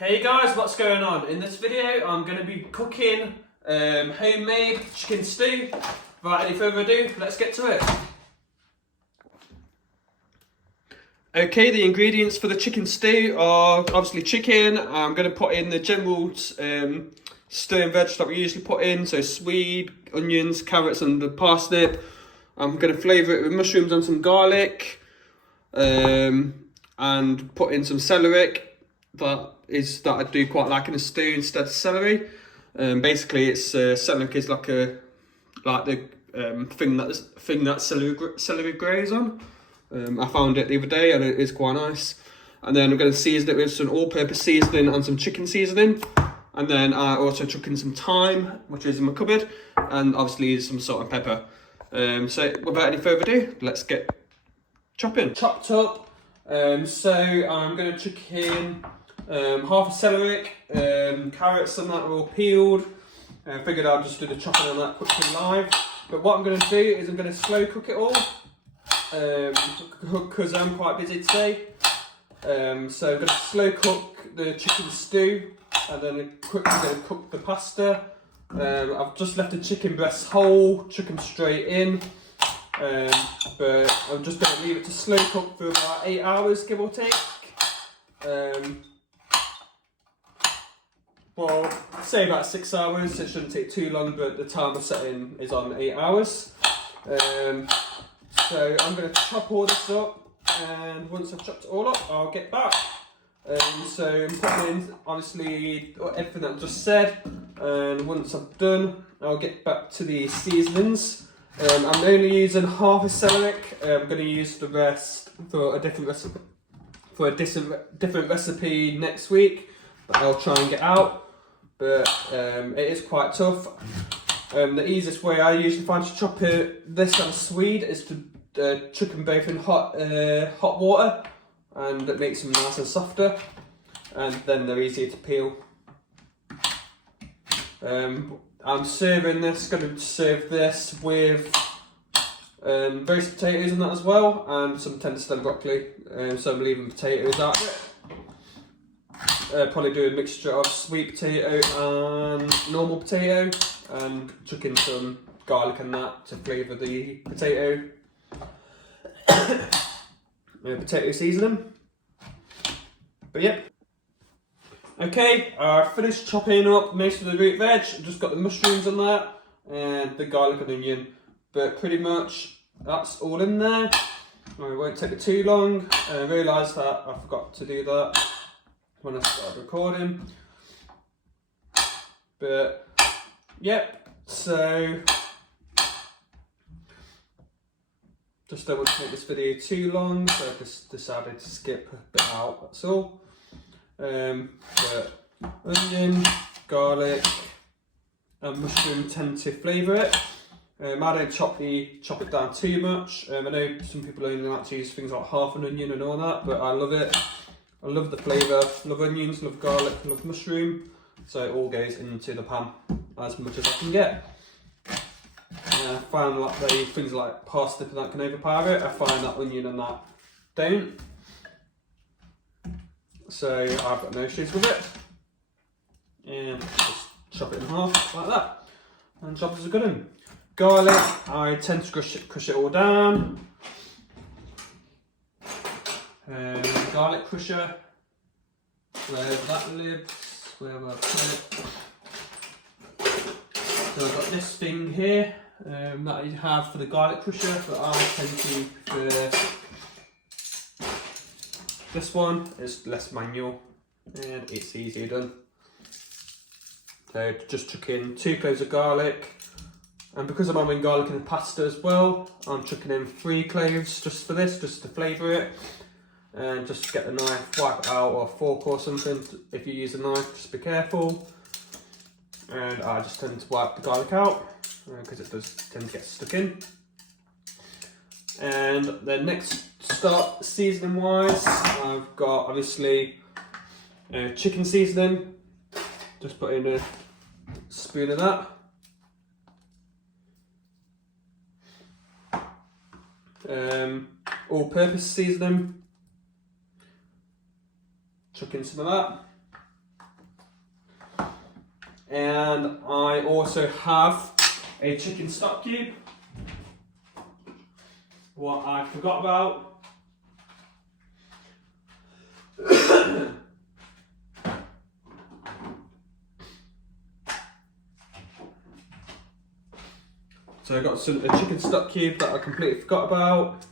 Hey guys, what's going on? In this video I'm going to be cooking homemade chicken stew. Without any further ado, let's get to it. Okay, the ingredients for the chicken stew are obviously chicken. I'm going to put in the general stirring veg that we usually put in, so swede, onions, carrots and the parsnip. I'm going to flavour it with mushrooms and some garlic, and put in some Celearic. That I do quite like in a stew instead of celery. Basically, it's Celearic is like the thing that celery grows on. I found it the other day and it is quite nice. And then I'm going to season it with some all-purpose seasoning and some chicken seasoning. And then I also chuck in some thyme, which is in my cupboard, and obviously some salt and pepper. So without any further ado, let's get chopping. Chopped up. So I'm going to chuck in half a Celearic, carrots and that are all peeled. I figured I'll just do the chopping on that quickly live. But what I'm going to do is I'm going to slow cook it all, because I'm quite busy today. So I'm going to slow cook the chicken stew and then quickly going to cook the pasta. I've just left the chicken breasts whole, chuck them straight in. But I'm just going to leave it to slow cook for about 8 hours, give or take. Well, say about 6 hours, it shouldn't take too long, but the timer setting is on 8 hours. So I'm going to chop all this up, and once I've chopped it all up, I'll get back. So I'm putting in, obviously, everything that I've just said, and once I've done, I'll get back to the seasonings. I'm only using half a Celearic. I'm going to use the rest for a different recipe next week that I'll try and get out. But it is quite tough. The easiest way I usually find to chop this and Swede is to chuck them both in hot water, and it makes them nice and softer, and then they're easier to peel. I'm going to serve this with roast potatoes and that as well, and some tender stem broccoli. So I'm leaving potatoes out of it. Probably do a mixture of sweet potato and normal potato, and chuck in some garlic and that to flavour the potato seasoning. But yeah. Okay, I finished chopping up most of the root veg. I've just got the mushrooms in there and the garlic and onion. But pretty much that's all in there. It won't take it too long. I realised that I forgot to do that when I started recording. But yep, so just don't want to make this video too long, so I just decided to skip a bit out, that's all. But onion, garlic and mushroom tend to flavour it. I don't chop it down too much. I know some people only like to use things like half an onion and all that, but I love it. I love the flavour, love onions, love garlic, love mushroom. So it all goes into the pan as much as I can get. I find like things like parsnip and that can overpower it. I find that onion and that don't. So I've got no issues with it. And just chop it in half like that. And choppers are good in. Garlic, I tend to crush it all down. Garlic crusher, wherever that lives, wherever I put it. So I've got this thing here that I have for the garlic crusher, but I tend to prefer this one. It's less manual and it's easier done. So just chuck in 2 cloves of garlic, and because I'm having garlic in the pasta as well, I'm chucking in 3 cloves just for this, just to flavour it. And just get the knife, wipe it out, or a fork or something. If you use a knife, just be careful. And I just tend to wipe the garlic out because it does tend to get stuck in. And the next start, seasoning wise, I've got obviously chicken seasoning. Just put in a spoon of that. All-purpose seasoning. Chuck in some of that. And I also have a chicken stock cube. What I forgot about. So I got a chicken stock cube that I completely forgot about.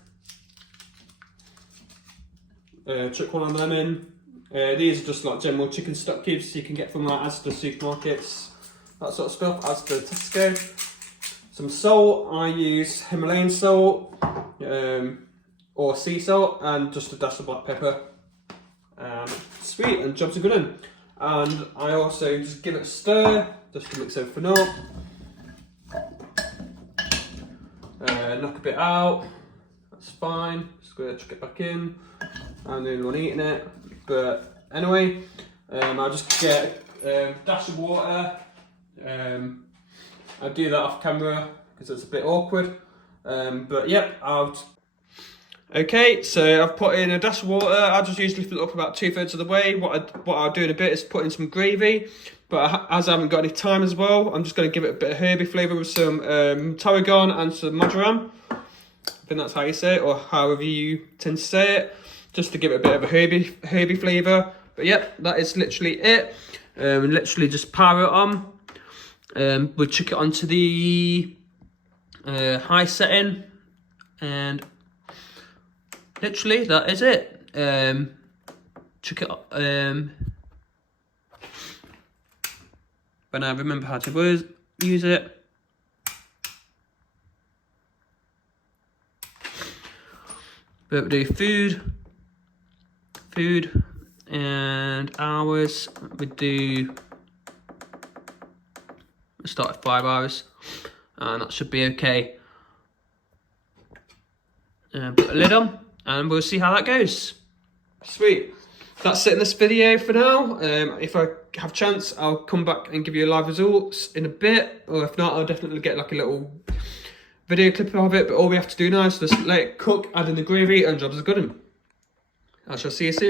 Chuck one on them in. These are just like general chicken stock cubes you can get from like Asda supermarkets, that sort of stuff, Asda, Tesco. Some salt, I use Himalayan salt or sea salt, and just a dash of black pepper. Sweet, and jobs are good in. And I also just give it a stir, just to mix everything up. Knock a bit out, that's fine. Just gonna chuck it back in. I'm the only one eating it, but anyway, I'll just get a dash of water. I'll do that off camera because it's a bit awkward, but yep, Okay, so I've put in a dash of water. I just usually fill it up about 2/3 of the way. What I'll do in a bit is put in some gravy, but as I haven't got any time as well, I'm just going to give it a bit of herby flavour with some tarragon and some marjoram. I think that's how you say it, or however you tend to say it, just to give it a bit of a herby flavour. But yep, that is literally it. Literally just power it on. We'll chuck it onto the high setting, and literally that is it. Chuck it when I remember how to use it. But we do food and hours. We start at 5 hours, and that should be okay. Put a lid on, and we'll see how that goes. Sweet. That's it in this video for now. If I have a chance, I'll come back and give you live results in a bit, or if not, I'll definitely get like a little video clip of it. But all we have to do now is just let it cook, add in the gravy, and jobs are good. I shall see you soon.